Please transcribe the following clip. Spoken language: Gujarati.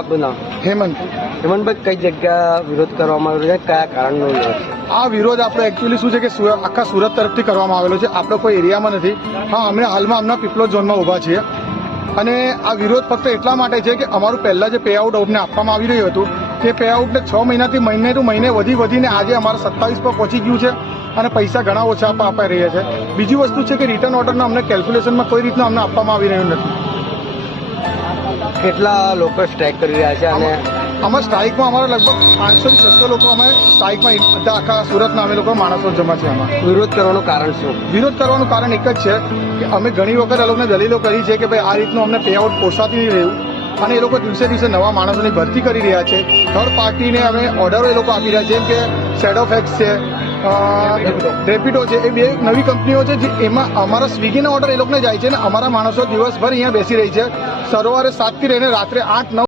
આપણું નામ હેમંત. હેમંતભાઈ, કઈ જગ્યા વિરોધ કરવામાં આવ્યો છે, કયા કારણનો વિરોધ છે? આ વિરોધ આપણે એકચ્યુઅલી શું છે કે આખા સુરત તરફથી કરવામાં આવેલો છે. આપણે કોઈ એરિયામાં નથી. હા, અમે હાલમાં હમણાં પીપલોદ ઝોનમાં ઊભા છીએ અને આ વિરોધ ફક્ત એટલા માટે છે કે અમારું પહેલા જે પે આઉટ અમને આપવામાં આવી રહ્યું હતું તે પે આઉટને 6 મહિનાથી મહિને ટુ મહિને વધીને આજે અમારા 27 પર પહોંચી ગયું છે અને પૈસા ઘણા ઓછા અપાઈ રહ્યા છે. બીજી વસ્તુ છે કે રિટર્ન ઓર્ડરના અમને કેલ્ક્યુલેશનમાં કોઈ રીતના અમને આપવામાં આવી રહ્યું નથી. કેટલા લોકો સ્ટ્રાઇક કરી રહ્યા છે અને અમારા સ્ટ્રાઇકમાં અમારા લગભગ 500 થી 600 લોકો અમે સ્ટ્રાઇકમાં બધા આખા સુરતના અમે લોકો માણસો જમા છે. આમાં વિરોધ કરવાનું કારણ શું? વિરોધ કરવાનું કારણ એક જ છે કે અમે ઘણી વખત આ લોકોને દલીલો કરી છે કે ભાઈ આ રીતનું અમને પે આઉટ પોસાતી નહીં રહ્યું અને એ લોકો દિવસે દિવસે નવા માણસોની ભરતી કરી રહ્યા છે. થર્ડ પાર્ટીને અમે ઓર્ડરો એ લોકો આપી રહ્યા છે, જેમ કે શેડોફેક્સ છે, રેપિડો છે. એ બે નવી કંપનીઓ છે જે એમાં અમારા સ્વિગીના ઓર્ડર એ લોકોને જાય છે ને અમારા માણસો દિવસભર અહીંયા બેસી રહી છે. સવારે 7 થી લઈને રાત્રે 8-9